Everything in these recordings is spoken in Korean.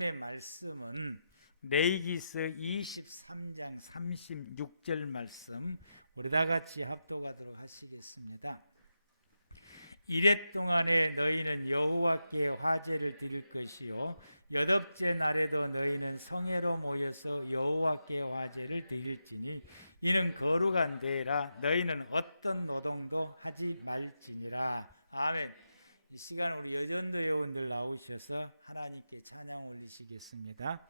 하나님의 말씀은 레위기서 23장 36절 말씀 우리 다 같이 합독하도록 하시겠습니다. 이레 동안에 너희는 여호와께 화제를 드릴 것이요 여덟째 날에도 너희는 성회로 모여서 여호와께 화제를 드릴지니 이는 거룩한 데라 너희는 어떤 노동도 하지 말지니라. 아멘. 이 시간 우리 여전도 여원들 나오셔서 하나님께 찬양 올리시겠습니다.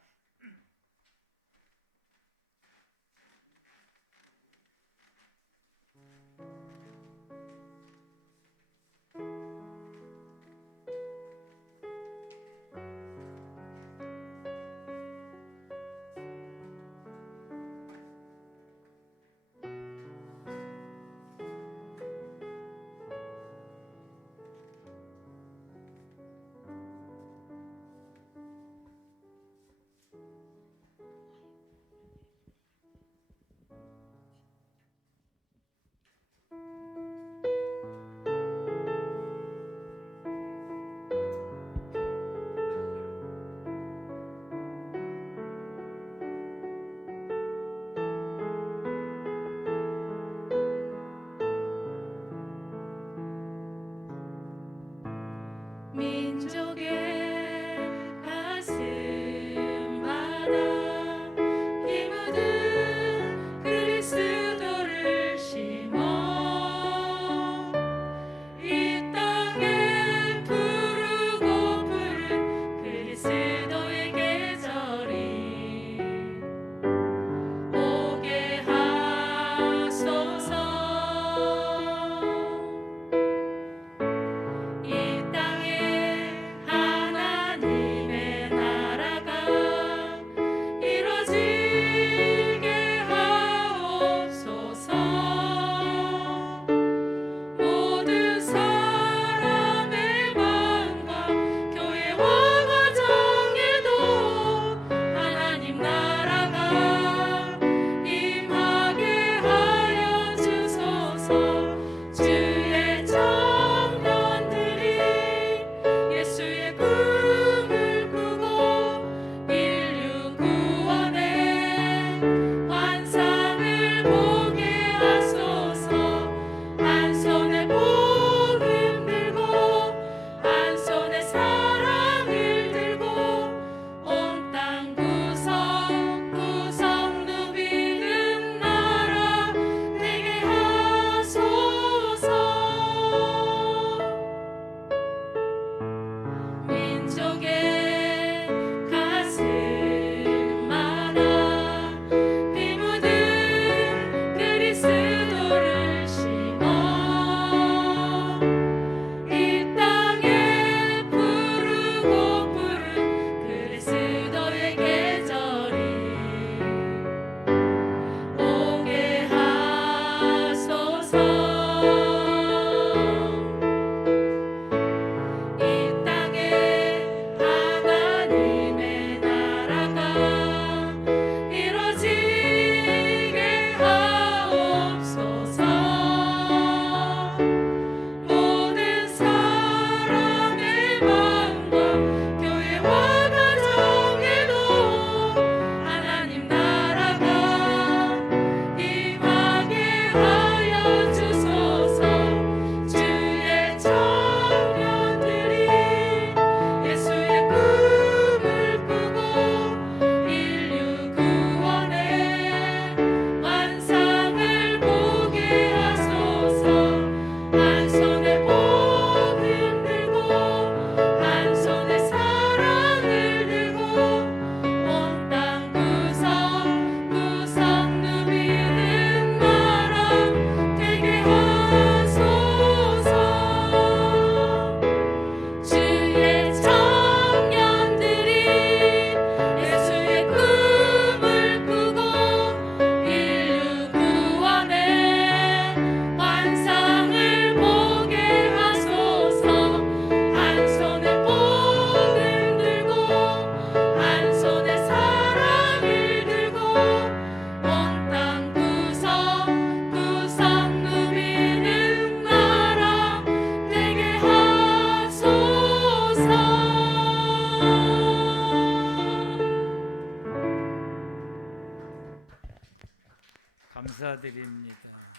감사드립니다.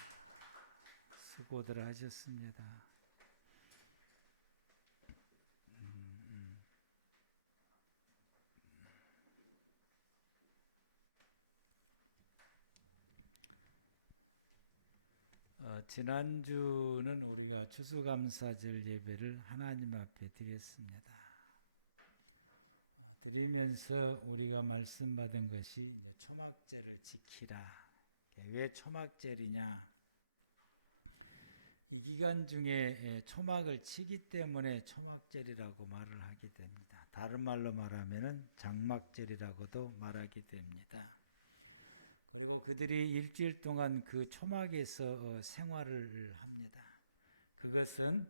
수고들 하셨습니다. 지난주는 우리가 추수감사절 예배를 하나님 앞에 드렸습니다. 드리면서 우리가 말씀받은 것이 이제 초막절을 지키라. 왜 초막절이냐? 이 기간 중에 초막을 치기 때문에 초막절이라고 말을 하게 됩니다. 다른 말로 말하면은 장막절이라고도 말하게 됩니다. 그리고 그들이 일주일 동안 그 초막에서 생활을 합니다. 그것은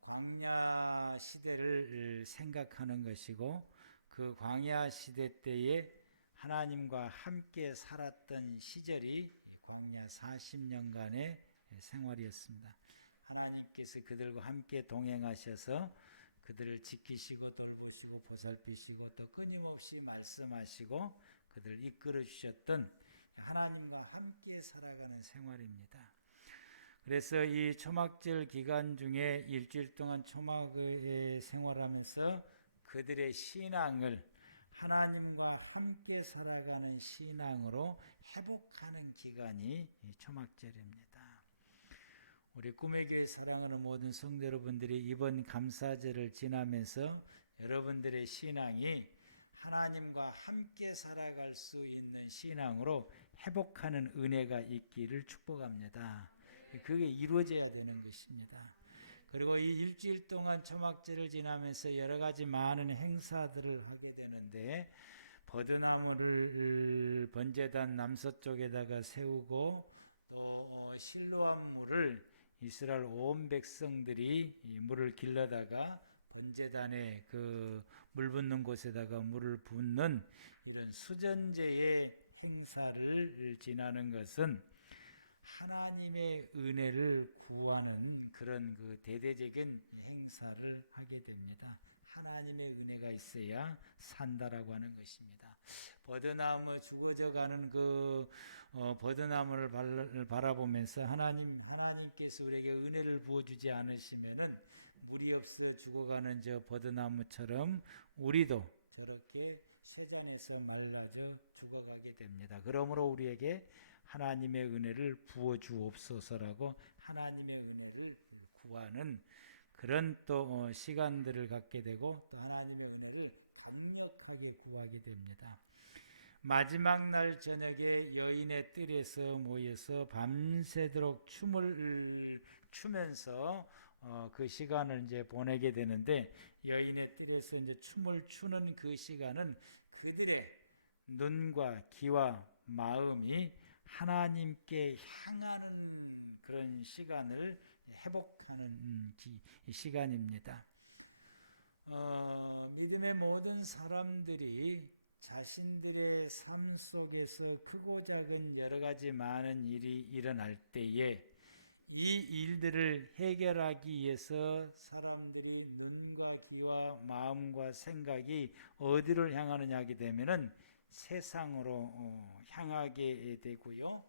광야 시대를 생각하는 것이고, 그 광야 시대 때에 하나님과 함께 살았던 시절이 광야 40년간의 생활이었습니다. 하나님께서 그들과 함께 동행하셔서 그들을 지키시고 돌보시고 보살피시고 또 끊임없이 말씀하시고 그들을 이끌어 주셨던 하나님과 함께 살아가는 생활입니다. 그래서 이 초막절 기간 중에 일주일 동안 초막을 생활하면서 그들의 신앙을 하나님과 함께 살아가는 신앙으로 회복하는 기간이 이 초막절입니다. 우리 꿈의 교회 사랑하는 모든 성도 여러분들이 이번 감사절을 지나면서 여러분들의 신앙이 하나님과 함께 살아갈 수 있는 신앙으로 회복하는 은혜가 있기를 축복합니다. 그게 이루어져야 되는 것입니다. 그리고 이 일주일 동안 초막절을 지나면서 여러 가지 많은 행사들을 하게 되는데, 버드나무를 번제단 남서쪽에다가 세우고 또 실로암 물을 이스라엘 온 백성들이 이 물을 길러다가 번제단에 그 물 붓는 곳에다가 물을 붓는 이런 수전제의 행사를 지나는 것은 하나님의 은혜를 구하는 그런 그 대대적인 행사를 하게 됩니다. 하나님의 은혜가 있어야 산다라고 하는 것입니다. 버드나무 죽어져가는 그 버드나무를 바라보면서 하나님께서 우리에게 은혜를 부어주지 않으시면은 물이 없어 죽어가는 저 버드나무처럼 우리도 저렇게 쇠잔에서 말라져 죽어가게 됩니다. 그러므로 우리에게 하나님의 은혜를 부어주옵소서라고 하나님의 은혜를 구하는 그런 또 시간들을 갖게 되고, 또 하나님의 은혜를 강력하게 구하게 됩니다. 마지막 날 저녁에 여인의 뜰에서 모여서 밤새도록 춤을 추면서 그 시간을 이제 보내게 되는데, 여인의 뜰에서 이제 춤을 추는 그 시간은 그들의 눈과 귀와 마음이 하나님께 향하는 그런 시간을 회복하는 시간입니다. 믿음의 모든 사람들이 자신들의 삶 속에서 크고 작은 여러 가지 많은 일이 일어날 때에 이 일들을 해결하기 위해서 사람들이 눈과 귀와 마음과 생각이 어디를 향하느냐 하게 되면은 세상으로 향하게 되고요.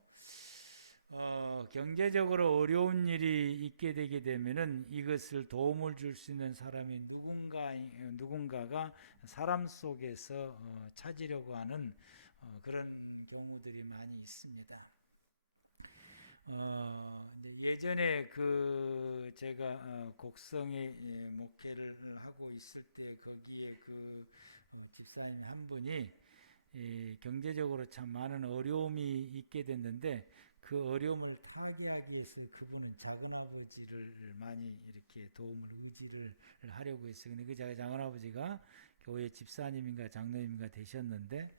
경제적으로 어려운 일이 있게 되게 되면은 이것을 도움을 줄 수 있는 사람이 누군가가 사람 속에서 찾으려고 하는 그런 경우들이 많이 있습니다. 예전에 그 제가 곡성에 목회를 하고 있을 때 거기에 그 집사님 한 분이 경제적으로 참 많은 어려움이 있게 됐는데, 그 어려움을 타개하기 위해서 그분은 작은아버지를 많이 이렇게 도움을 의지를 하려고 했어요. 근데 그 작은아버지가 교회 집사님인가 장로님인가 되셨는데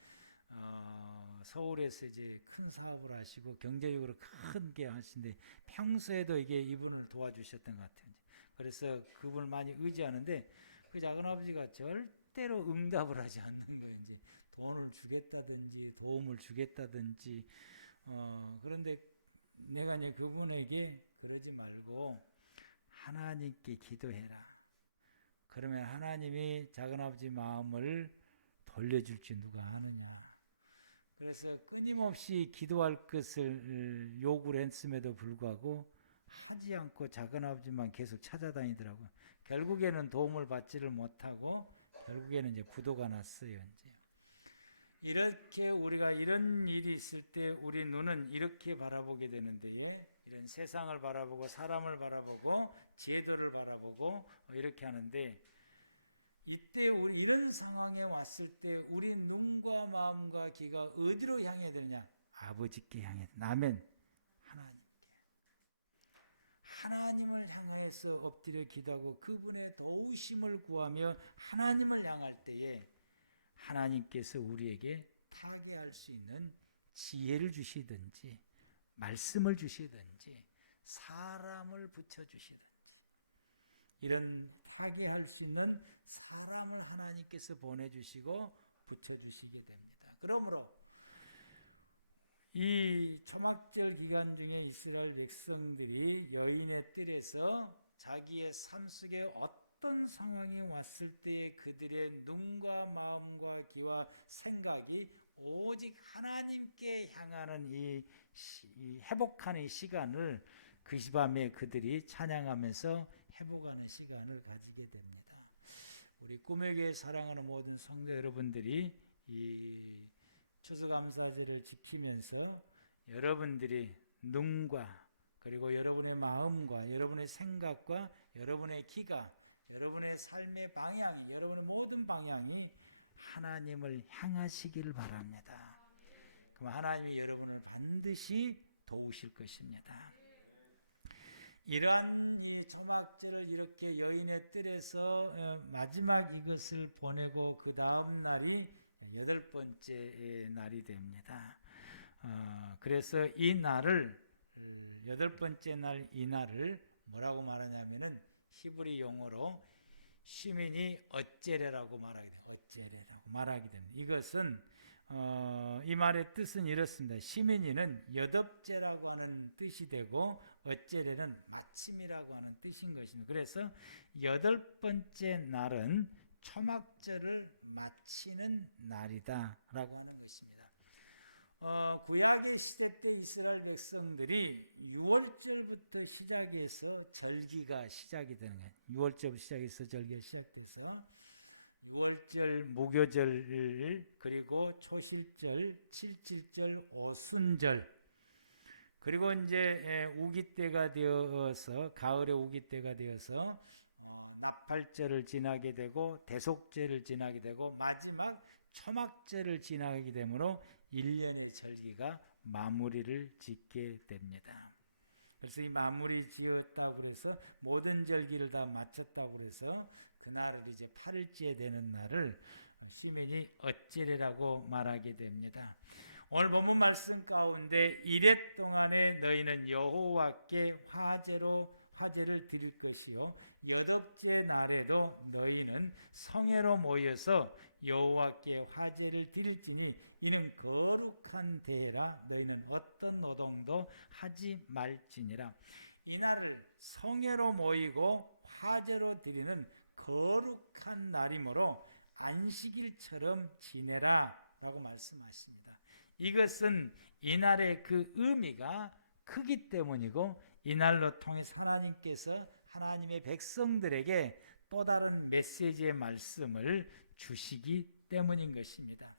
서울에서 이제 큰 사업을 하시고 경제적으로 크게 하시는데 평소에도 이게 이분을 도와주셨던 것 같아요. 그래서 그분을 많이 의지하는데 그 작은아버지가 절대로 응답을 하지 않는 거예요. 이제 돈을 주겠다든지 도움을 주겠다든지 그런데 내가 이제 그분에게 그러지 말고 하나님께 기도해라. 그러면 하나님이 작은아버지 마음을 돌려줄지 누가 아느냐. 그래서 끊임없이 기도할 것을 요구를 했음에도 불구하고 하지 않고 작은 아버지만 계속 찾아다니더라고요. 결국에는 도움을 받지를 못하고 결국에는 이제 부도가 났어요. 이제. 이렇게 우리가 이런 일이 있을 때 우리 눈은 이렇게 바라보게 되는데, 이런 세상을 바라보고 사람을 바라보고 제도를 바라보고 이렇게 하는데, 이때 우리 이런 상황에 왔을 때 우리 눈과 마음과 귀가 어디로 향해야 되느냐? 아버지께 향해. 아멘. 하나님께. 하나님을 향하여서 엎드려 기도하고 그분의 도우심을 구하며 하나님을 향할 때에 하나님께서 우리에게 타개할 수 있는 지혜를 주시든지 말씀을 주시든지 사람을 붙여주시든지 이런 타개할 수 있는 사람을 하나님께서 보내주시고 붙여주시게 됩니다. 그러므로 이 초막절 기간 중에 이스라엘 백성들이 여인의 뜰에서 자기의 삶 속에 어떤 상황이 왔을 때에 그들의 눈과 마음과 귀와 생각이 오직 하나님께 향하는 이 회복하는 시간을 그 밤에 그들이 찬양하면서 회복하는 시간을 가지게 됩니다. 우리 꿈에게 사랑하는 모든 성도 여러분들이 이 추수감사제를 지키면서 여러분들이 눈과 그리고 여러분의 마음과 여러분의 생각과 여러분의 귀가 여러분의 삶의 방향이 여러분의 모든 방향이 하나님을 향하시기를 바랍니다. 그럼 하나님이 여러분을 반드시 도우실 것입니다. 이러한 이 초막절을 이렇게 여인의 뜰에서 마지막 이것을 보내고 그 다음 날이 8번째 날이 됩니다. 그래서 이 날을 8번째 날 이 날을 뭐라고 말하냐면은 히브리 용어로 시민이 어째레라고 말하게 됩니다. 어째레라고 말하게 됩니다. 이것은 이 말의 뜻은 이렇습니다. 시민이는 여덟째라고 하는 뜻이 되고 어째레는 마침이라고 하는 뜻인 것입니다. 그래서 8번째 날은 초막절을 마치는 날이다라고 하는 것입니다. 구약의 시대 때 이스라엘 백성들이 6월절부터 시작해서 절기가 시작이 되는 거예요. 6월절부터 시작해서 절기가 시작돼서 6월절, 무교절, 그리고 초실절, 칠칠절, 오순절, 그리고 이제 우기 때가 되어서 가을의 우기 때가 되어서 나팔절을 지나게 되고 대속절을 지나게 되고 마지막 초막절을 지나게 되므로 1년의 절기가 마무리를 짓게 됩니다. 그래서 이 마무리 지었다고 그래서 모든 절기를 다 마쳤다고 그래서 그날을 이제 8일째 되는 날을 시민이 어찌래라고 말하게 됩니다. 오늘 본문 말씀 가운데 이레 동안에 너희는 여호와께 화제를 드릴 것이요 8째 날에도 너희는 성회로 모여서 여호와께 화제를 드릴지니 이는 거룩한 대회라 너희는 어떤 노동도 하지 말지니라. 이 날을 성회로 모이고 화제로 드리는 거룩한 날이므로 안식일처럼 지내라 라고 말씀하십니다. 이것은 이날의 그 의미가 크기 때문이고 이날로 통해서 하나님께서 하나님의 백성들에게 또 다른 메시지의 말씀을 주시기 때문인 것입니다.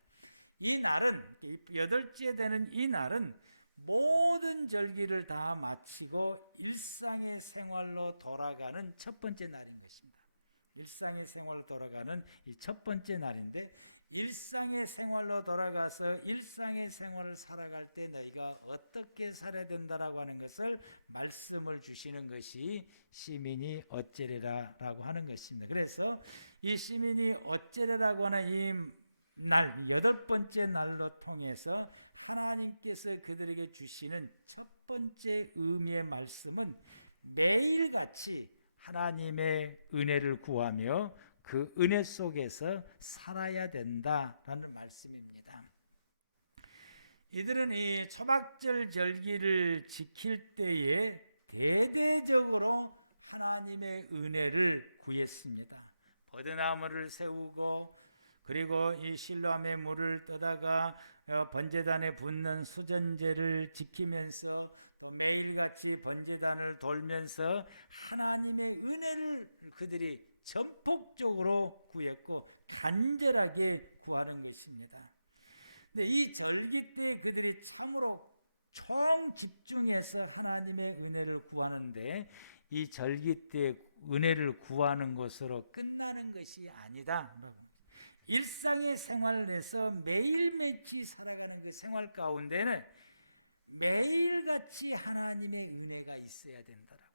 이 날은 8째 되는 이 날은 모든 절기를 다 마치고 일상의 생활로 돌아가는 첫 번째 날인 것입니다. 일상의 생활로 돌아가는 이 첫 번째 날인데 일상의 생활로 돌아가서 일상의 생활을 살아갈 때 너희가 어떻게 살아야 된다라고 하는 것을 말씀을 주시는 것이 시민이 어째래라라고 하는 것입니다. 그래서 이 시민이 어째래라고 하는 이 날, 8번째 날로 통해서 하나님께서 그들에게 주시는 첫 번째 의미의 말씀은 매일같이 하나님의 은혜를 구하며 그 은혜 속에서 살아야 된다라는 말씀입니다. 이들은 이 초막절 절기를 지킬 때에 대대적으로 하나님의 은혜를 구했습니다. 버드나무를 세우고 그리고 이 실로암의 물을 떠다가 번제단에 붓는 수전제를 지키면서 또 매일같이 번제단을 돌면서 하나님의 은혜를 그들이 전폭적으로 구했고 간절하게 구하는 것입니다. 근데 이 절기 때 그들이 참으로 총 집중해서 하나님의 은혜를 구하는데, 이 절기 때 은혜를 구하는 것으로 끝나는 것이 아니다라고. 일상의 생활에서 매일매일 살아가는 그 생활 가운데는 매일같이 하나님의 은혜가 있어야 된다라고.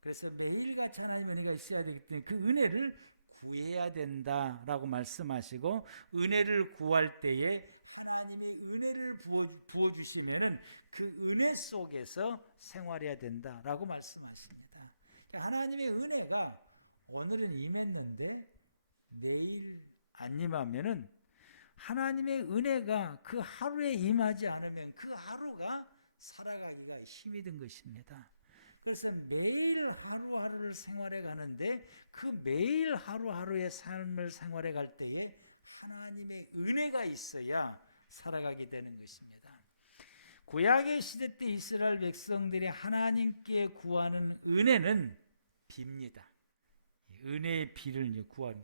그래서 매일같이 하나님의 은혜가 있어야 되기 때문에 그 은혜를 구해야 된다라고 말씀하시고, 은혜를 구할 때에 하나님이 은혜를 부어주시면은 그 은혜 속에서 생활해야 된다라고 말씀하십니다. 그러니까 하나님의 은혜가 오늘은 임했는데 내일 안 임하면은, 하나님의 은혜가 그 하루에 임하지 않으면 그 하루가 살아가기가 힘이 든 것입니다. 그래서 매일 하루하루를 생활해 가는데, 그 매일 하루하루의 삶을 생활해 갈 때에 하나님의 은혜가 있어야 살아가게 되는 것입니다. 구약의 시대 때 이스라엘 백성들이 하나님께 구하는 은혜는 비입니다. 은혜의 비를 구하는,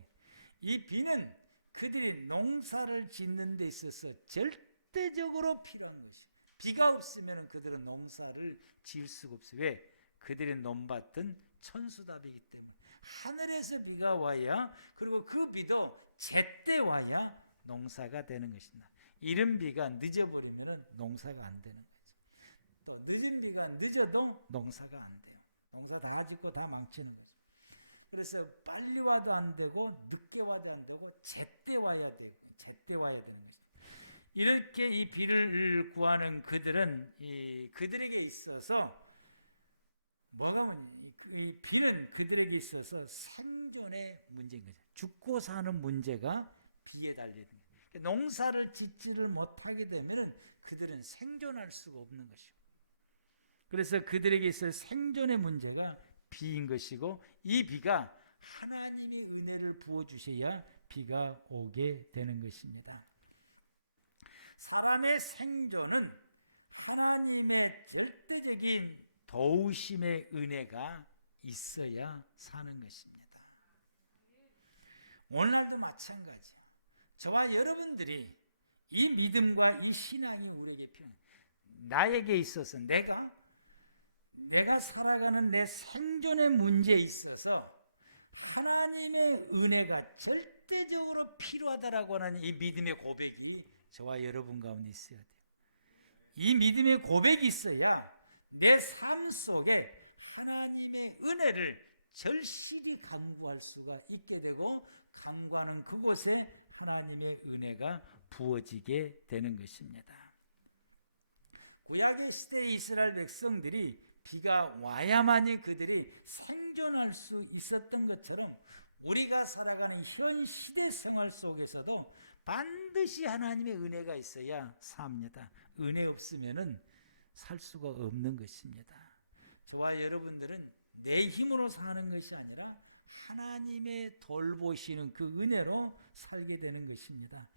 이 비는 그들이 농사를 짓는 데 있어서 절대적으로 필요한 것이에요. 비가 없으면 그들은 농사를 지을 수가 없어요. 왜? 그들의 논밭은 천수답이기 때문에 하늘에서 비가 와야, 그리고 그 비도 제때 와야 농사가 되는 것입니다. 이른 비가 늦어버리면 농사가 안 되는 거죠. 또 늦은 비가 늦어도 농사가 안 돼요. 농사 다 짓고 다 망치는 거죠. 그래서 빨리 와도 안 되고 늦게 와도 안 되고 제때 와야 되고 제때 와야 되는 것입니다. 이렇게 이 비를 구하는 그들은 그들에게 있어서 뭐가 문제? 이 비는 그들에게 있어서 생존의 문제인 거죠. 죽고 사는 문제가 비에 달리는 거예요. 농사를 짓지를 못하게 되면 그들은 생존할 수가 없는 것이고, 그래서 그들에게 있어서 생존의 문제가 비인 것이고, 이 비가 하나님의 은혜를 부어주셔야 비가 오게 되는 것입니다. 사람의 생존은 하나님의 절대적인 도우심의 은혜가 있어야 사는 것입니다. 오늘날도 마찬가지야. 저와 여러분들이 이 믿음과 이 신앙이 우리에게 필요해요. 나에게 있어서 내가 살아가는 내 생존의 문제에 있어서 하나님의 은혜가 절대적으로 필요하다라고 하는 이 믿음의 고백이 저와 여러분 가운데 있어야 돼요. 이 믿음의 고백이 있어야 내 삶 속에 하나님의 은혜를 절실히 간구할 수가 있게 되고, 간구하는 그곳에 하나님의 은혜가 부어지게 되는 것입니다. 구약의 시대의 이스라엘 백성들이 비가 와야만이 그들이 생존할 수 있었던 것처럼, 우리가 살아가는 현 시대 생활 속에서도 반드시 하나님의 은혜가 있어야 삽니다. 은혜 없으면은 살 수가 없는 것입니다. 저와 여러분들은 내 힘으로 사는 것이 아니라 하나님의 돌보시는 그 은혜로 살게 되는 것입니다.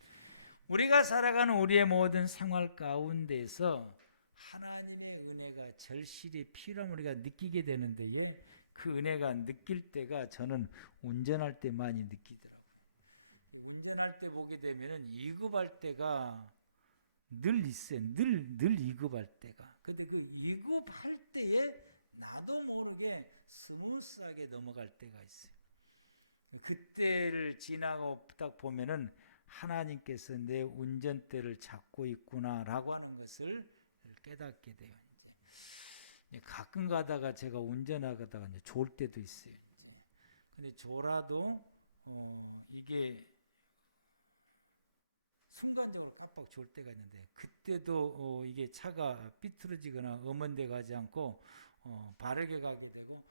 우리가 살아가는 우리의 모든 생활 가운데서 하나님의 은혜가 절실히 필요함을 우리가 느끼게 되는데, 그 은혜가 느낄 때가 저는 운전할 때 많이 느끼더라고요. 운전할 때 보게 되면은 이급할 때가 늘 있어요. 늘 이급할 때가. 근데 그 이급할 때에 나도 모르게 스무스하게 넘어갈 때가 있어요. 그때를 지나고 딱 보면은 하나님께서 내 운전대를 잡고 있구나라고 하는 것을 깨닫게 돼요. 이제 가끔 가다가 제가 운전하다가 이제 졸 때도 있어요. 이제 근데 졸아도 이게 순간적으로 깜빡 졸 때가 있는데, 그때도 이게 차가 삐뚤어지거나 엄한데 가지 않고 바르게 가게 되고,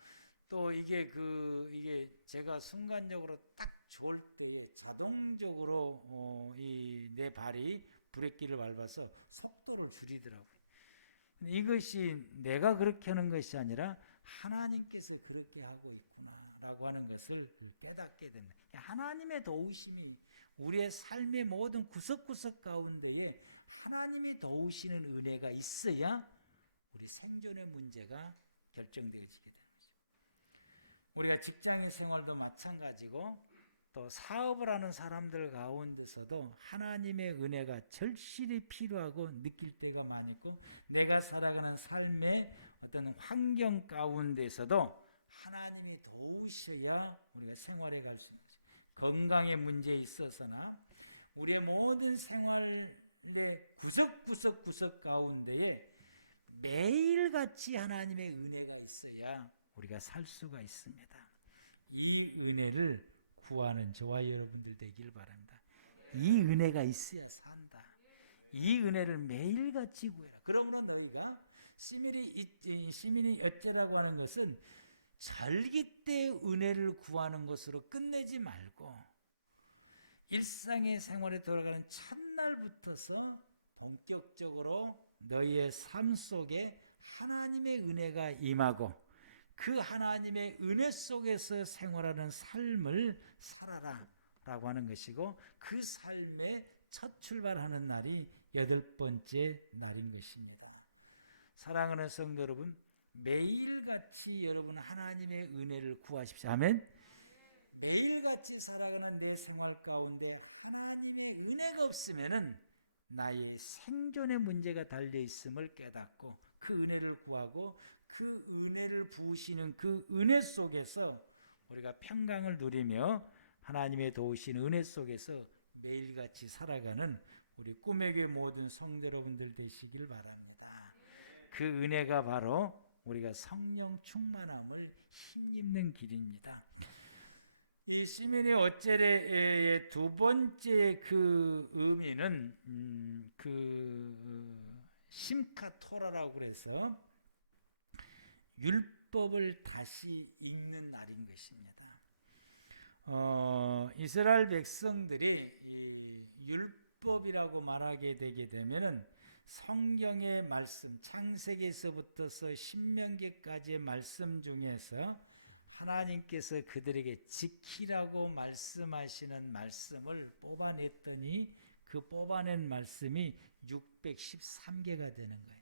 또 이게 제가 순간적으로 딱 졸 때에 자동적으로 내 발이 브레이크를 밟아서 속도를 줄이더라고요. 이것이 내가 그렇게 하는 것이 아니라 하나님께서 그렇게 하고 있구나라고 하는 것을 깨닫게 됩니다. 하나님의 도우심이 우리의 삶의 모든 구석구석 가운데에 하나님이 도우시는 은혜가 있어야 우리 생존의 문제가 결정되어지게 되는 거죠. 우리가 직장의 생활도 마찬가지고 또 사업을 하는 사람들 가운데서도 하나님의 은혜가 절실히 필요하고 느낄 때가 많이 있고, 내가 살아가는 삶의 어떤 환경 가운데서도 하나님이 도우셔야 우리가 생활해 갈 수 있는 거죠. 건강의 문제에 있어서나 우리의 모든 생활의 구석 가운데에 매일같이 하나님의 은혜가 있어야 우리가 살 수가 있습니다. 이 은혜를 구하는 저와 여러분들 되길 바랍니다. 이 은혜가 있어야 산다. 이 은혜를 매일같이 구해라. 그러므로 너희가 시민이 어째라고 하는 것은 절기때 은혜를 구하는 것으로 끝내지 말고 일상의 생활에 돌아가는 첫날부터서 본격적으로 너희의 삶 속에 하나님의 은혜가 임하고 그 하나님의 은혜 속에서 생활하는 삶을 살아라 라고 하는 것이고, 그 삶의 첫 출발하는 날이 8번째 날인 것입니다. 사랑하는 성도 여러분, 매일같이 여러분 하나님의 은혜를 구하십시오. 아멘. 매일같이 살아가는 내 생활 가운데 하나님의 은혜가 없으면은 나의 생존의 문제가 달려있음을 깨닫고 그 은혜를 구하고 그 은혜를 부으시는 그 은혜 속에서 우리가 평강을 누리며 하나님의 도우시는 은혜 속에서 매일같이 살아가는 우리 꿈의 교회 모든 성도 여러분들 되시길 바랍니다. 그 은혜가 바로 우리가 성령 충만함을 힘입는 길입니다. 이 시므온의 어째의 두 번째 그 의미는 심카토라라고 그래서 율법을 다시 읽는 날인 것입니다. 이스라엘 백성들이 이 율법이라고 말하게 되게 되면은 성경의 말씀, 창세기에서부터서 신명기까지의 말씀 중에서 하나님께서 그들에게 지키라고 말씀하시는 말씀을 뽑아냈더니 그 뽑아낸 말씀이 613개가 되는 거예요.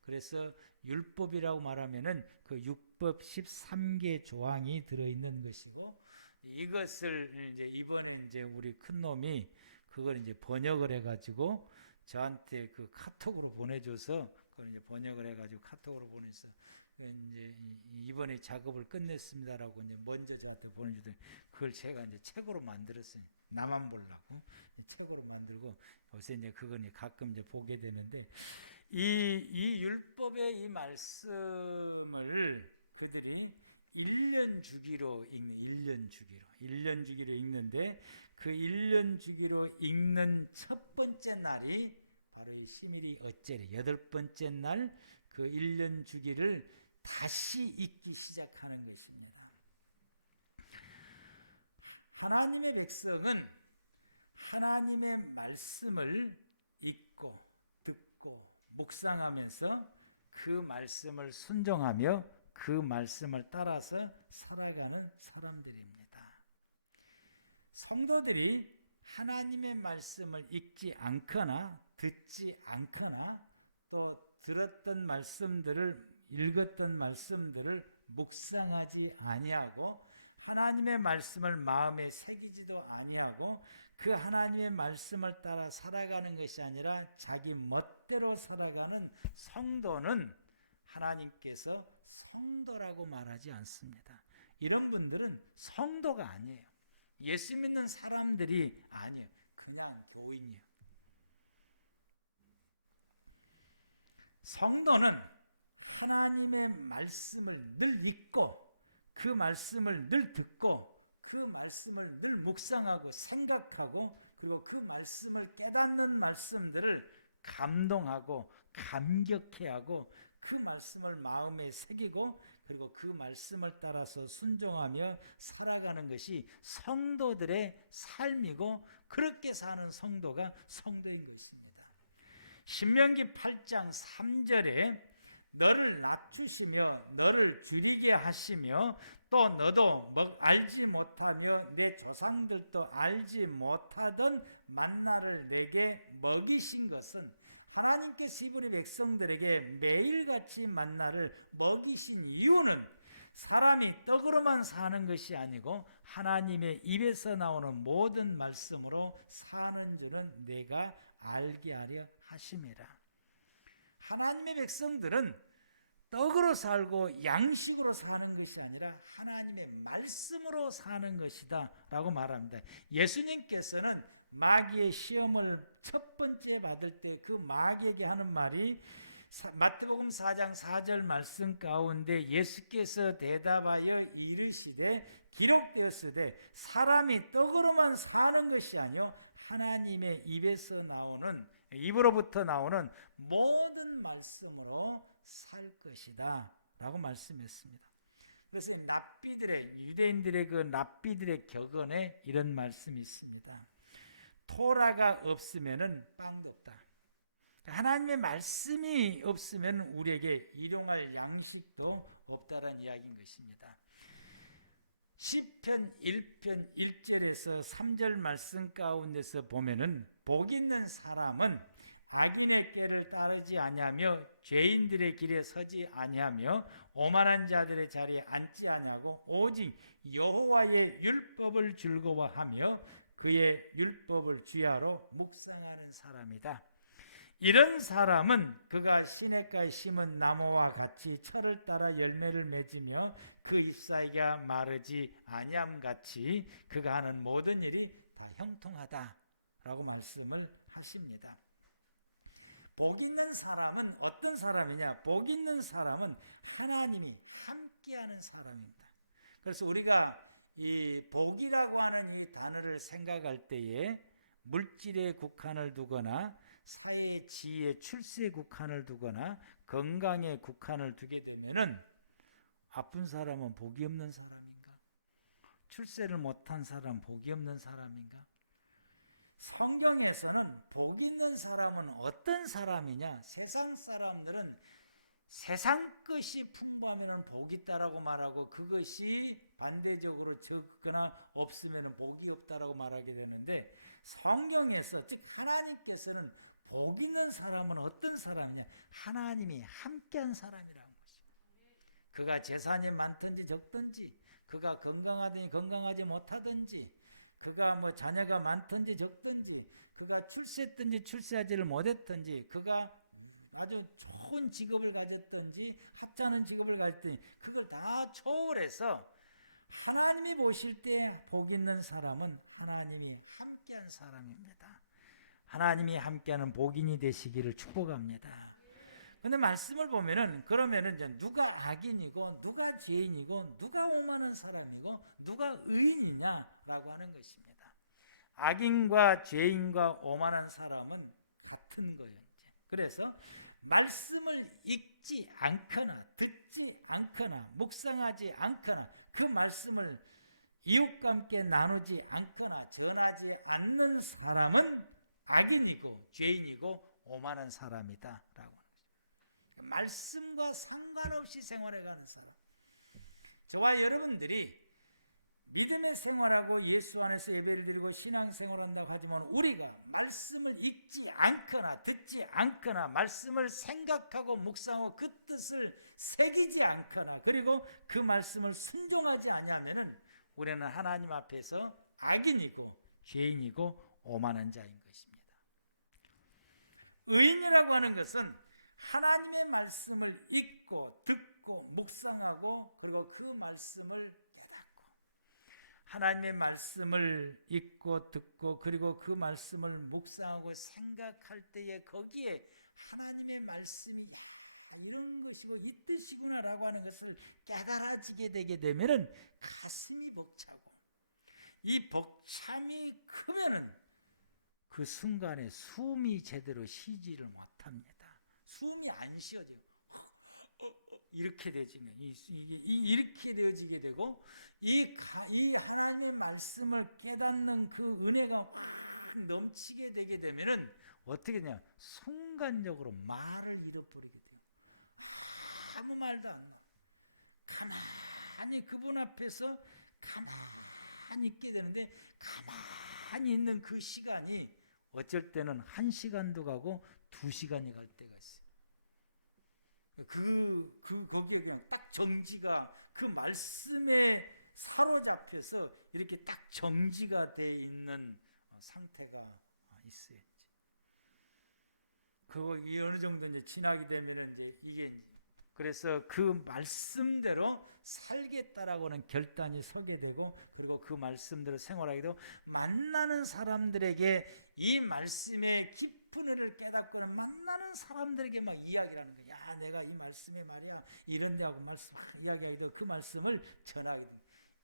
그래서 율법이라고 말하면은 그 율법 13개 조항이 들어있는 것이고, 이것을 이번에 우리 큰 놈이 그걸 번역을 해가지고 저한테 그 카톡으로 보내줘서 그걸 번역을 해가지고 카톡으로 보내서 이번에 작업을 끝냈습니다라고 먼저 저한테 보내주더니 그걸 제가 책으로 만들었어요. 나만 보려고 책으로 만들고 요새 그걸 가끔 보게 되는데, 이 율법의 이 말씀을 그들이 1년 주기로 읽는 1년 주기로 읽는데, 그 1년 주기로 읽는 첫 번째 날이 바로 이 시므리 어째래 8번째 날 그 1년 주기를 다시 읽기 시작하는 것입니다. 하나님의 백성은 하나님의 말씀을 읽고 듣고 묵상하면서 그 말씀을 순종하며 그 말씀을 따라서 살아가는 사람들입니다. 성도들이 하나님의 말씀을 읽지 않거나 듣지 않거나 또 들었던 말씀들을 읽었던 말씀들을 묵상하지 아니하고 하나님의 말씀을 마음에 새기지도 아니하고 그 하나님의 말씀을 따라 살아가는 것이 아니라 자기 멋대로 살아가는 성도는 하나님께서 성도라고 말하지 않습니다. 이런 분들은 성도가 아니에요. 예수 믿는 사람들이 아니에요. 그냥 교인이에요. 성도는 하나님의 말씀을 늘 읽고 그 말씀을 늘 듣고 그 말씀을 늘 묵상하고 생각하고 그리고 그 말씀을 깨닫는 말씀들을 감동하고 감격해하고 그 말씀을 마음에 새기고 그리고 그 말씀을 따라서 순종하며 살아가는 것이 성도들의 삶이고, 그렇게 사는 성도가 성도인 것입니다. 신명기 8장 3절에 너를 낮추시며 너를 줄이게 하시며 또 너도 알지 못하며 내 조상들도 알지 못하던 만나를 내게 먹이신 것은, 하나님께서 히브리 백성들에게 매일같이 만나를 먹이신 이유는 사람이 떡으로만 사는 것이 아니고 하나님의 입에서 나오는 모든 말씀으로 사는 줄은 내가 알게 하려 하심이라. 하나님의 백성들은 떡으로 살고 양식으로 사는 것이 아니라 하나님의 말씀으로 사는 것이다 라고 말합니다. 예수님께서는 마귀의 시험을 첫 번째 받을 때 그 마귀에게 하는 말이 마태복음 4장 4절 말씀 가운데 예수께서 대답하여 이르시되 기록되었으되 사람이 떡으로만 사는 것이 아니요 하나님의 입으로부터 나오는 모든 말씀으로 살 것이다 라고 말씀했습니다. 그래서 유대인들의 그 랍비들의 격언에 이런 말씀이 있습니다. 토라가 없으면은 빵도 없다. 하나님의 말씀이 없으면 우리에게 일용할 양식도 없다라는 이야기인 것입니다. 시편 1편 1절에서 3절 말씀 가운데서 보면은 복 있는 사람은 악인의 꾀를 따르지 아니하며 죄인들의 길에 서지 아니하며 오만한 자들의 자리에 앉지 아니하고 오직 여호와의 율법을 즐거워하며 그의 율법을 주야로 묵상하는 사람이다. 이런 사람은 그가 시냇가에 심은 나무와 같이 철을 따라 열매를 맺으며 그 잎사귀가 마르지 아니함같이 그가 하는 모든 일이 다 형통하다라고 말씀을 하십니다. 복 있는 사람은 어떤 사람이냐? 복 있는 사람은 하나님이 함께하는 사람입니다. 그래서 우리가 이 복이라고 하는 이 단어를 생각할 때에 물질에 국한을 두거나 사회 지위의 출세에 국한을 두거나 건강에 국한을 두게 되면은 아픈 사람은 복이 없는 사람인가? 출세를 못한 사람은 복이 없는 사람인가? 성경에서는 복 있는 사람은 어떤 사람이냐? 세상 사람들은 세상 것이 풍부하면 복이 있다라고 말하고 그것이 반대적으로 적거나 없으면 복이 없다라고 말하게 되는데, 성경에서 즉 하나님께서는 복 있는 사람은 어떤 사람이냐? 하나님이 함께한 사람이라는 것입니다. 그가 재산이 많든지 적든지, 그가 건강하든지 건강하지 못하든지, 그가 자녀가 많든지 적든지, 그가 출세했든지 출세하지를 못했든지, 그가 아주 좋은 직업을 가졌든지 하찮은 직업을 가졌든지, 그걸 다 초월해서 하나님이 보실 때 복 있는 사람은 하나님이 함께한 사람입니다. 하나님이 함께하는 복인이 되시기를 축복합니다. 그런데 말씀을 보면은 그러면은 이제 누가 악인이고 누가 죄인이고 누가 오만한 사람이고 누가 의인이냐라고 하는 것입니다. 악인과 죄인과 오만한 사람은 같은 거예요. 이제. 그래서 말씀을 읽지 않거나 듣지 않거나 묵상하지 않거나 그 말씀을 이웃과 함께 나누지 않거나 전하지 않는 사람은 악인이고 죄인이고 오만한 사람이다 라고 하는 것입니다. 말씀과 상관없이 생활해가는 사람, 저와 여러분들이 믿음의 생활하고 예수 안에서 예배를 드리고 신앙생활한다고 하지만 우리가 말씀을 읽지 않거나 듣지 않거나 말씀을 생각하고 묵상하고 그 뜻을 새기지 않거나 그리고 그 말씀을 순종하지 않으면 우리는 하나님 앞에서 악인이고 죄인이고 오만한 자인 것입니다. 의인이라고 하는 것은 하나님의 말씀을 읽고 듣고 묵상하고 그리고 그 말씀을 깨닫고, 하나님의 말씀을 읽고 듣고 그리고 그 말씀을 묵상하고 생각할 때에 거기에 하나님의 말씀이 이런 것이고 이 뜻이구나 라고 하는 것을 깨달아지게 되게 되면은 가슴이 벅차고, 이 벅참이 크면은 그 순간에 숨이 제대로 쉬지를 못합니다. 숨이 안 쉬어져요. 이렇게 되지면 이렇게 되어지게 되고, 이 하나님의 말씀을 깨닫는 그 은혜가 확 넘치게 되게 되면은 어떻게 되냐? 순간적으로 말을 잃어버리게 돼요. 아무 말도 안 나와. 가만히 그분 앞에서 가만히 있게 되는데, 가만히 있는 그 시간이 어쩔 때는 1시간도 가고 2시간이 갈 때가 있어요. 거기에 그냥 딱 정지가, 그 말씀에 사로잡혀서 이렇게 딱 정지가 돼 있는 상태가 있어요. 이 어느 정도 이제 지나게 되면은 이제 이게, 그래서 그 말씀대로 살겠다라고는 결단이 서게 되고, 그리고 그 말씀대로 생활하게 되고, 만나는 사람들에게 이 말씀의 깊은 은혜를 깨닫고는 만나는 사람들에게 막 이야기를 하는 거야. 야, 내가 이 말씀에 말이야 이런데 하고 말씀 이야기하게 되고, 그 말씀을 전하게 되고,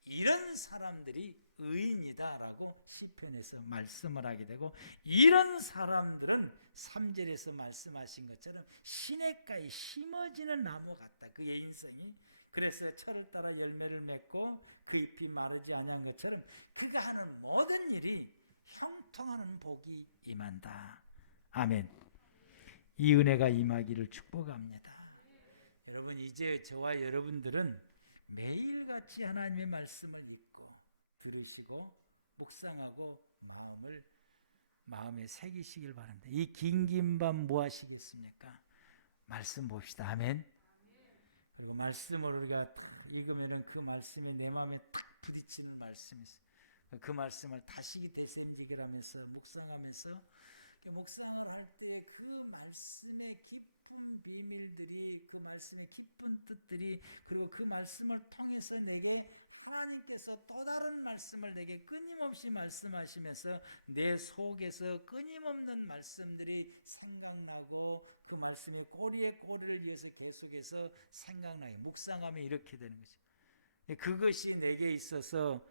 이런 사람들이 의인이다라고 시편에서 말씀을 하게 되고, 이런 사람들은 3절에서 말씀하신 것처럼 시냇가에 심어지는 나무 같다. 그의 인생이 그래서 철을 따라 열매를 맺고 그 잎이 마르지 아니한 것처럼 그가 하는 모든 일이 형통하는 복이 임한다. 아멘. 이 은혜가 임하기를 축복합니다. 여러분, 이제 저와 여러분들은 매일같이 하나님의 말씀을 읽고 들으시고 묵상하고 마음에 새기시길 바랍니다. 이 긴 밤 뭐 하시겠습니까? 말씀 봅시다. 아멘. 그리고 말씀을 우리가 딱 읽으면은 그 말씀에 내 마음에 딱 부딪히는 말씀이 있어요. 그 말씀을 다시 되새김질하면서 묵상하면서, 묵상을 할 때 그 말씀의 깊은 비밀들이, 그 말씀의 깊은 뜻들이, 그리고 그 말씀을 통해서 내게 하나님께서 또 다른 말씀을 내게 끊임없이 말씀하시면서 내 속에서 끊임없는 말씀들이 생각나고, 그 말씀의 꼬리에 꼬리를 이어서 계속해서 생각나게 묵상하면 이렇게 되는 거죠. 그것이 내게 있어서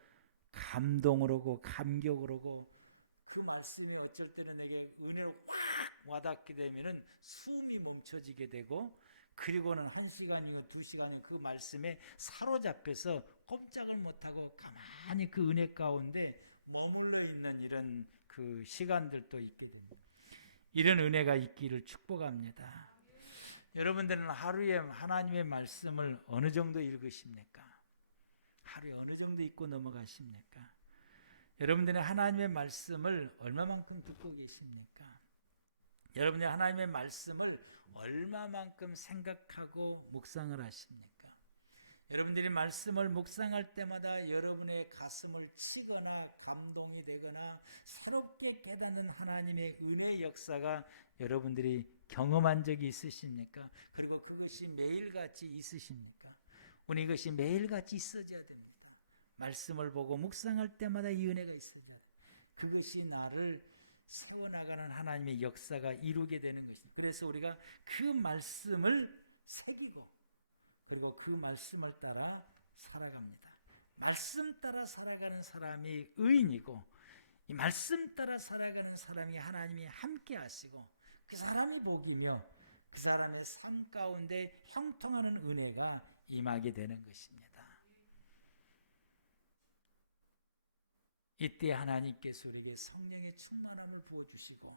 감동을 오고 감격을 오고, 그 말씀이 어쩔 때는 내게 은혜로 확 와닿게 되면은 숨이 멈춰지게 되고, 그리고는 1시간이고 2시간이고 그 말씀에 사로잡혀서 꼼짝을 못하고 가만히 그 은혜 가운데 머물러 있는 이런 그 시간들도 있게 됩니다. 이런 은혜가 있기를 축복합니다. 여러분들은 하루에 하나님의 말씀을 어느 정도 읽으십니까? 하루에 어느 정도 읽고 넘어가십니까? 여러분들은 하나님의 말씀을 얼마만큼 듣고 계십니까? 여러분이 하나님의 말씀을 얼마만큼 생각하고 묵상을 하십니까? 여러분들이 말씀을 묵상할 때마다 여러분의 가슴을 치거나 감동이 되거나 새롭게 깨닫는 하나님의 은혜의 역사가 여러분들이 경험한 적이 있으십니까? 그리고 그것이 매일같이 있으십니까? 우리 이것이 매일같이 있어져야 됩니다. 말씀을 보고 묵상할 때마다 이 은혜가 있어져야 돼. 그것이 나를 세워나가는 하나님의 역사가 이루게 되는 것입니다. 그래서 우리가 그 말씀을 새기고, 그리고 그 말씀을 따라 살아갑니다. 말씀 따라 살아가는 사람이 의인이고, 이 말씀 따라 살아가는 사람이 하나님이 함께 하시고, 그 사람이 복이며 그 사람의 삶 가운데 형통하는 은혜가 임하게 되는 것입니다. 이때 하나님께서 우리에게 성령의 충만함을 부어주시고,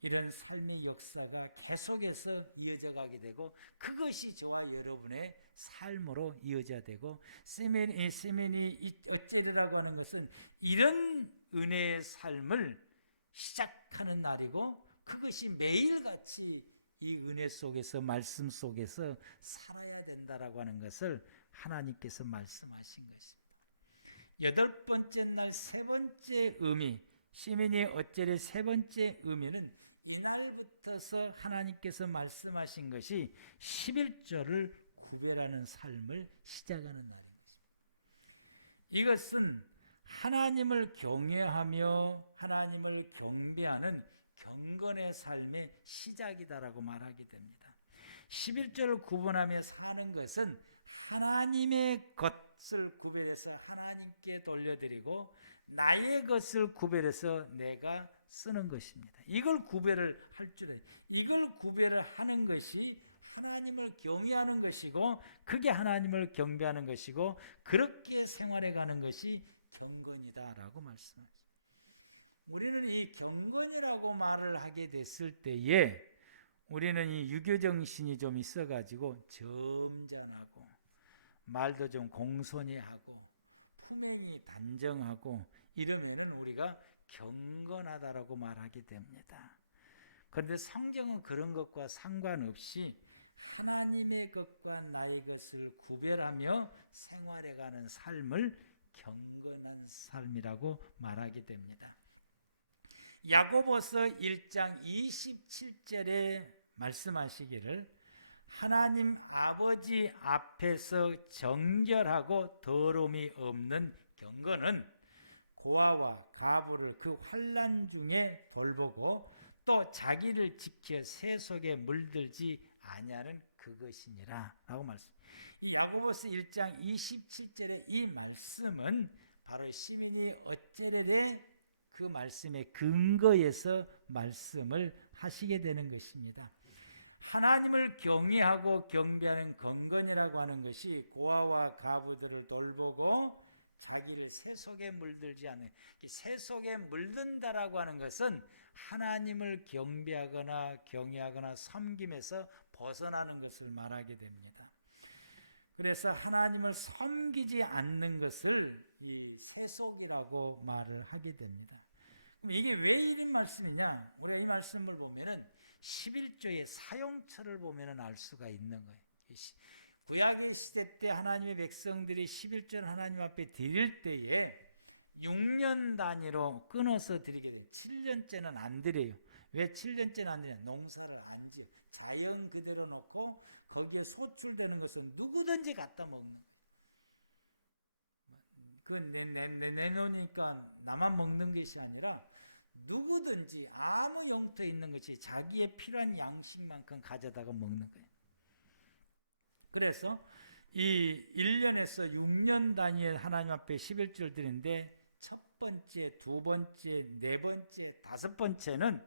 이런 삶의 역사가 계속해서 이어져 가게 되고, 그것이 저와 여러분의 삶으로 이어져야 되고, 시면이 어째리라고 하는 것은 이런 은혜의 삶을 시작하는 날이고, 그것이 매일같이 이 은혜 속에서, 말씀 속에서 살아야 된다라고 하는 것을 하나님께서 말씀하신 것입니다. 8번째 날 3번째 의미, 시민이 어째리 3번째 의미는 이날부터서 하나님께서 말씀하신 것이 11조를 구별하는 삶을 시작하는 날인 것입니다. 이것은 하나님을 경외하며 하나님을 경배하는 경건의 삶의 시작이다라고 말하게 됩니다. 11조를 구분하며 사는 것은 하나님의 것을 구별해서 하나님께 돌려드리고, 나의 것을 구별해서 내가 쓰는 것입니다. 이걸 구별을 할 줄은, 이걸 구별을 하는 것이 하나님을 경외하는 것이고, 그게 하나님을 경배하는 것이고, 그렇게 생활해 가는 것이 경건이다라고 말씀하십니다. 우리는 이 경건이라고 말을 하게 됐을 때에 우리는 이 유교 정신이 좀 있어가지고 점잖하고 말도 좀 공손히 하고 품행이 단정하고 이러면은 우리가 경건하다라고 말하게 됩니다. 그런데 성경은 그런 것과 상관없이 하나님의 것과 나의 것을 구별하며 생활해가는 삶을 경건한 삶이라고 말하게 됩니다. 야고보서 1장 27절에 말씀하시기를 하나님 아버지 앞에서 정결하고 더러움이 없는 경건은 고아와 가부를 그 환난 중에 돌보고 또 자기를 지켜 새 속에 물들지 아니하는 그것이니라 라고 말씀. 이 야고보서 1장 27절의 이 말씀은 바로 시민이 어째레의 그 말씀의 근거에서 말씀을 하시게 되는 것입니다. 하나님을 경외하고 경배하는 경건이라고 하는 것이 고아와 가부들을 돌보고 자기를 새 속에 물들지 않는, 새 속에 물든다라고 하는 것은 하나님을 경배하거나 경외하거나 섬김에서 벗어나는 것을 말하게 됩니다. 그래서 하나님을 섬기지 않는 것을 이 세속이라고 말을 하게 됩니다. 그럼 이게 왜 이런 말씀이냐? 우리가 이 말씀을 보면은 11조의 사용처를 보면은 알 수가 있는 거예요. 구약의 시대 때 하나님의 백성들이 11조를 하나님 앞에 드릴 때에 6년 단위로 끊어서 드리게 돼요. 7년째는 안 드려요. 왜 7년째는 안 드냐? 농사를 안 지어. 자연 그대로 놓고 거기에 소출되는 것은 누구든지 갖다 먹는 거예요. 그 내놓으니까 나만 먹는 것이 아니라 누구든지 아무 영토에 있는 것이 자기의 필요한 양식만큼 가져다가 먹는 거예요. 그래서 이 1년에서 6년 단위에 하나님 앞에 11조를 드리는데 첫 번째, 두 번째, 네 번째, 다섯 번째는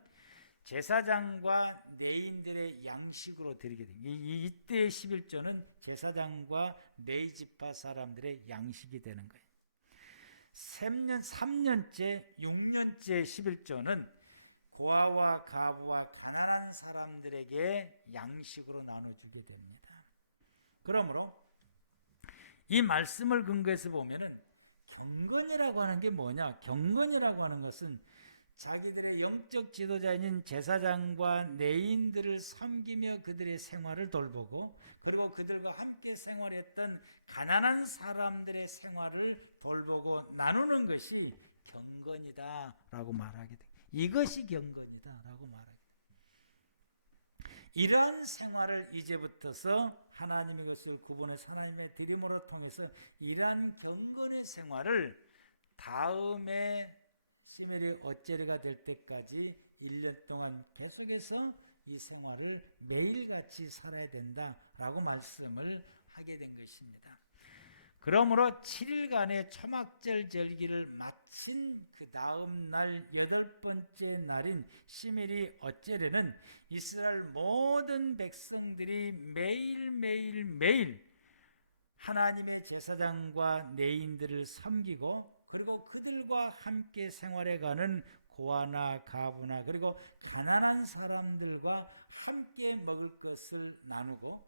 제사장과 레위인들의 양식으로 드리게 됩니다. 이때의 11조는 제사장과 레위 지파 사람들의 양식이 되는 거예요. 3년째, 6년째 11조는 고아와 가부와 가난한 사람들에게 양식으로 나눠주게 됩니다. 그러므로 이 말씀을 근거해서 보면은 경건이라고 하는 게 뭐냐? 경건이라고 하는 것은 자기들의 영적 지도자인 제사장과 레위인들을 섬기며 그들의 생활을 돌보고 그리고 그들과 함께 생활했던 가난한 사람들의 생활을 돌보고 나누는 것이 경건이다라고 말하게 돼. 이것이 경건이다라고 말하게 돼. 이러한 생활을 이제부터서 하나님의 것을 구분해서 하나님의 드림으로 통해서 이러한 경건의 생활을 다음에 시멜이 어째리가 될 때까지 1년 동안 계속해서 이 생활을 매일같이 살아야 된다라고 말씀을 하게 된 것입니다. 그러므로 7일간의 초막절 절기를 마친 그 다음 날 8번째 날인 시멜이 어째레는 이스라엘 모든 백성들이 매일 하나님의 제사장과 레위인들을 섬기고 그리고 그들과 함께 생활해가는 고아나 가부나 그리고 가난한 사람들과 함께 먹을 것을 나누고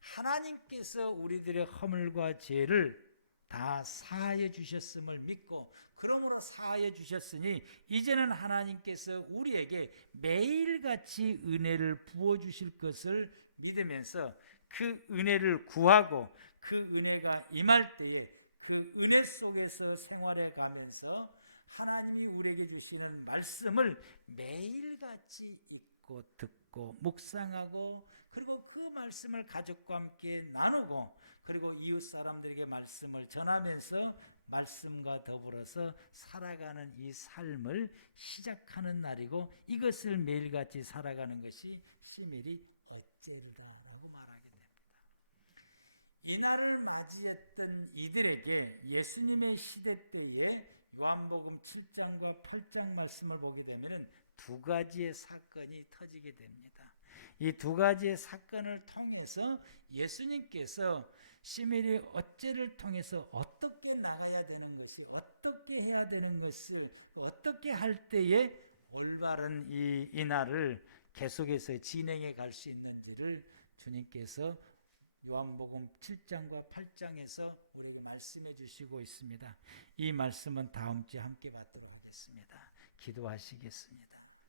하나님께서 우리들의 허물과 죄를 다 사하여 주셨음을 믿고 그러므로 사하여 주셨으니 이제는 하나님께서 우리에게 매일같이 은혜를 부어주실 것을 믿으면서 그 은혜를 구하고 그 은혜가 임할 때에 그 은혜 속에서 생활해 가면서 하나님이 우리에게 주시는 말씀을 매일같이 읽고 듣고 묵상하고 그리고 그 말씀을 가족과 함께 나누고 그리고 이웃 사람들에게 말씀을 전하면서 말씀과 더불어서 살아가는 이 삶을 시작하는 날이고 이것을 매일같이 살아가는 것이 시멜이 어째르다라고 말하게 됩니다. 이날을 맞이했던 이들에게 예수님의 시대 때에 요한복음 7장과 8장 말씀을 보게 되면 두 가지의 사건이 터지게 됩니다. 이 두 가지의 사건을 통해서 예수님께서 시멜이 어째를 통해서 어떻게 나가야 되는 것이 어떻게 해야 되는 것을 어떻게 할 때에 올바른 이 날을 계속해서 진행해 갈 수 있는지를 주님께서 요한복음 7장과 8장에서 우리에게 말씀해 주시고 있습니다. 이 말씀은 다음 주에 함께 받도록 하겠습니다. 기도하시겠습니다.